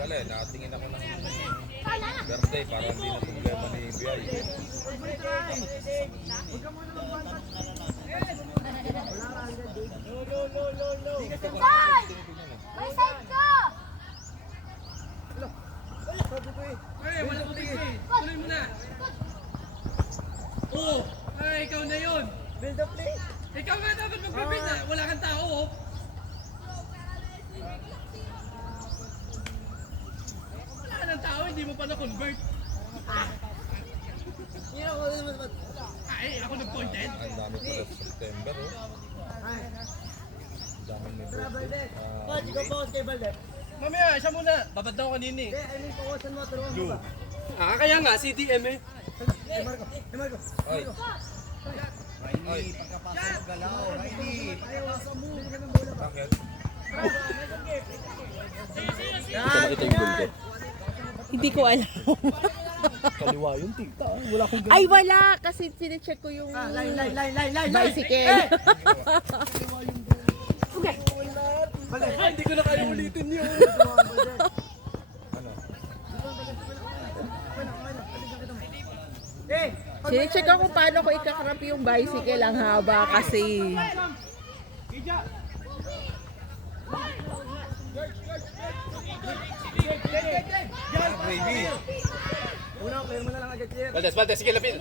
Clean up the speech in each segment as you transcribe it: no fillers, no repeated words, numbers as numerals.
Wala eh, nakatingin ako ng birthday para hindi na problema ni BI. May side ka! Wala ko tingin. Tuloy mo na. Oo. Ay, ikaw na yun. Build up play. Ikaw nga dapat mag-build na. Wala kang tao, oh. Wala ka ng tao, hindi mo pa na-convert. Ay, ako nag-pointed. Ang dami pala sa September oh. Ang dami ni Coach, ikaw focus kay Balde. Mamaya, siya muna. Babad na ako kanina eh. I mean, focusan mo, turuan mo ba? Kaya nga, CDM eh. Marco. Ay, ay, Pagkapasa mo galaw, Riley. Ayawasan mo. bakit? Hindi ko alam. Kaliwa yung tita. Wala akong Ay, wala. Kasi sinecheck ko yung Line. bicycle. Ay, hindi ko na kaya ulitin yun. Ano? Sinecheck ko kung paano ko ikakarap yung bicycle. Ang haba kasi. Gravy! Una, player mo na lang agad clear. Baldes, sige lapin.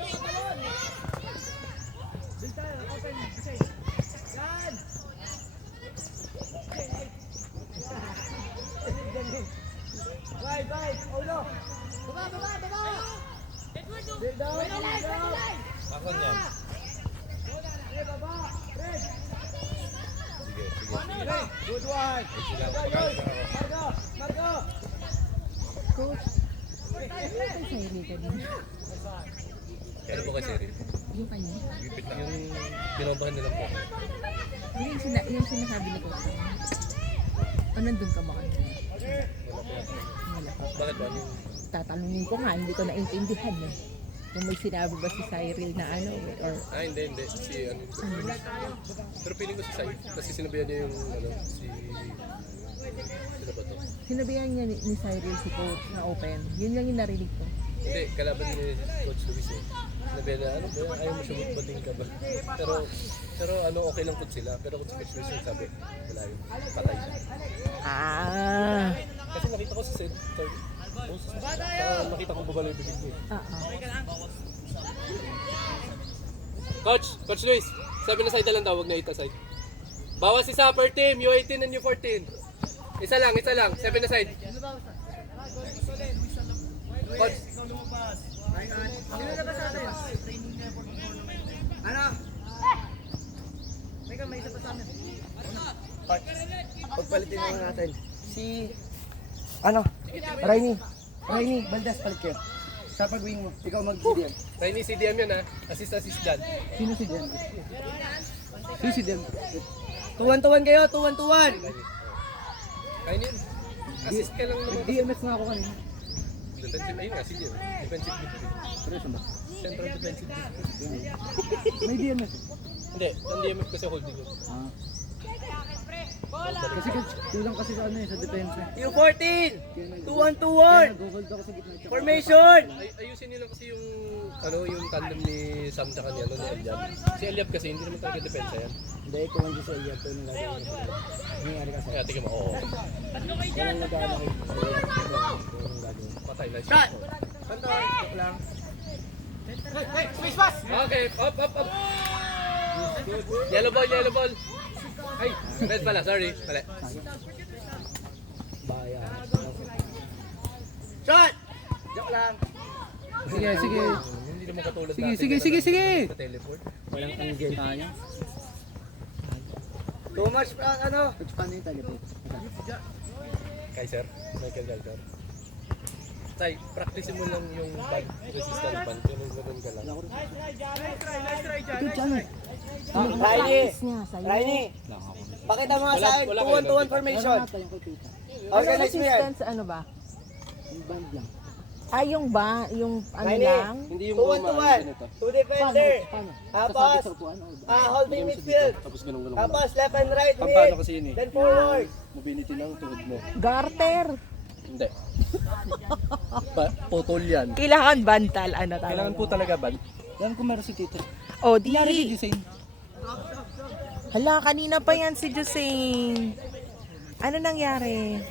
Right. Ulo. Baba. Build down. Asan yan? Baba. Red. Sige. Good one. Sila, pagkakas ako. Marco. Coach, ano kay Cyril ka din? Kaya po kasi rin. Yung kanya? Gipit na. Yung pinobahan nila po. Yung sinasabi ni Coach. O nandun ka ba kanina? Wala pa. Bakit ba? Ano yung... Tatanungin ko nga, hindi ko naintindihan eh. Kung may sinabi ba si Cyril na ano, or hindi. Si ano. Pero feeling ko si Sai. Kasi sinabihan niya yung ano, si... Sino ba to? sinabihan niya ni Cyril si Coach na open. Yun lang yung narinig ko. Hindi, kalaban ni Coach Luis eh. Sinabihan na, ano ba, ayaw mo siya magbating ka ba? Pero ano, okay lang kung sila. Pero kung si Coach Luis yung sabi, wala yun. Patay siya. Ah. Kasi nakita ko sa set, nakita ko babalo yung bibig niya. Coach Luis, 7 na side lang daw, wag na 8 na side. Bawas si upper team, U18 and U14. Isa lang, 7 na side. Coach, Sino na ba sa atin? Ano? May isa pa sa amin. Pagpalitin naman natin. Si... Ano? Rainy, Baldas, palit kayo. Sa pag-wing mo, ikaw mag-CDM. Rainy CDM yun ha, assist dyan. Sino si Jen? Sino si Jen? Tuwan-tuwan kayo, tuwan-tuwan! Kain yun. Assist ka lang naman. DMX na ako kanina. Defensive, ayun nga, sige. Defensive midfield. Seryoso ba? Central defensive midfield. May DMX. Hindi, ang DMF kasi holding yun. Kasi kulang kasi sa ano sa depensa. U14! 2-1-2-1! Formation! Ayusin nila kasi yung yung tandem ni Sam tsaka ni Eliab. Si Eliab kasi hindi naman talaga depensa yan. Hindi, kung hindi sa iya, ito yung gagawin ko. Nangyari kasi. Kaya tingin mo, oo. Kung nag-ano Patay na Shot! Joke lang. Okay, up. Yellow ball. Ay, red pala, sorry. Mali. Baya. Shot! Joke lang. Sige. Hindi naman katulad Sige. Teleport. Walang angle tayo. Too much ano? Paano yung teleport? Michael Kaiser. Tay, practice mo lang yung bag resistant band. Ganun ka lang. Ito dyan eh. Rainy! Pakita mo nga sa akin, Wala 2-1-2-1 formation. Wala natin yung kay tita. Organize mo yan. Assistance ano ba? Yung band lang. Yung ba? Yung ano Rainy, lang? Hindi yung 2-1-2-1. ganito. Two defender. Paano? Tapos, holding midfield. Tapos ganun. Tapos, left and right Ang mid. paano kasi yun eh. Then forward. Mobility ng tuhod mo. Garter. Hindi. Putol yan. Kailangan bantal. Ano talaga? Kailangan po talaga ban. Yan kung meron si Tito. O, di. Kunyari si Jusain. Hala, kanina pa yan si Jusain. Ano nangyari?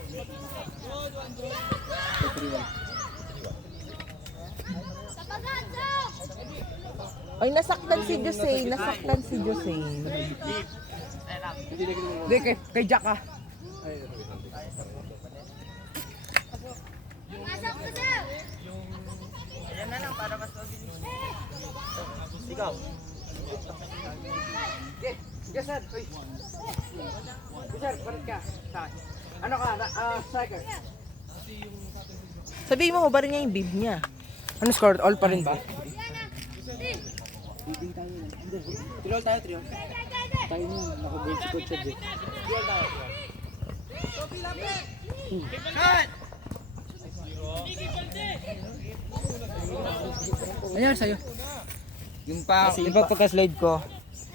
Ay, nasaktan si Jusain. Nasaktan si Jusain. Hindi, kay Jack ah. Yes, sir. Uy. Yes, sir. Balik ka. Sa akin. Ano ka? Striker. Sabihin mo, ba rin niya yung bib niya? Ano score? All pa rin ba? Trio tayo, trio. Tayo nyo, naka-goal si Coach Ed eh. Ano sa'yo? Yung pa, di ba pagka-slide ko,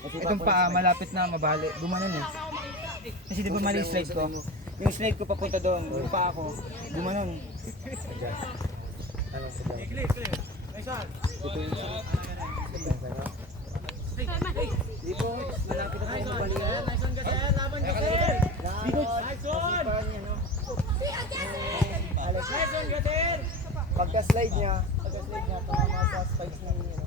itong pa malapit na mabali, gumanon eh. Kasi di ba mali yung slide ko? Yung slide ko papunta doon, yung pa ako, gumanon. Di po, malapit na po mabali. Pagka-slide niya, tumama sa spikes na yun.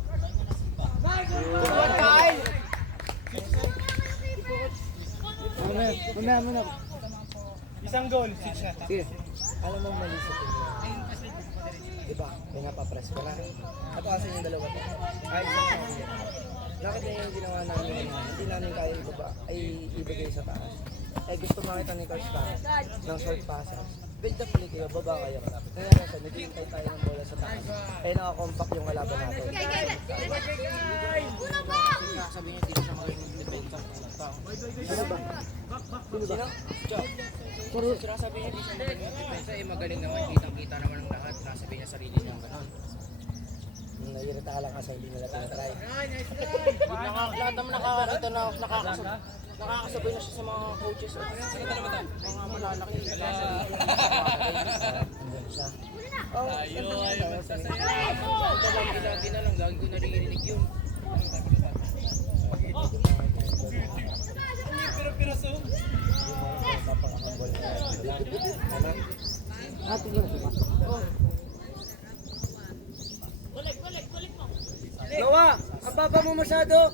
Muna. Isang goal, 6 na. Sige. Alam mo mali sa tingin. Diba? May napapress ko na. Ito kasi yung dalawa to. Ay, isang sa akin. Bakit na yung ginawa namin hindi namin kaya ibaba, ay ibigay sa taas. Eh gusto makita ni Coach taas ng short passes. Build up ulit kayo, baba kayo. Kaya nasa, naghihintay tayo ng bola sa taas. Eh nakakompact yung kalaban natin. Sabi niya dito siya mag-defend sa tao. Sino ba? Sino? Pero sinasabi niya dito siya mag-defend. Eh magaling naman, kitang-kita naman ang lahat. Nasabi niya sarili niya ang ganon. Nahirita ka lang kasi hindi nila tinatry. Lahat naman nakakakita na nakakasabay na siya sa mga coaches. Mga malalaki. Andun siya. Lagi na lang. Lagi ko naririnig yun. Pero-piraso. Noah, ang baba mo masyado.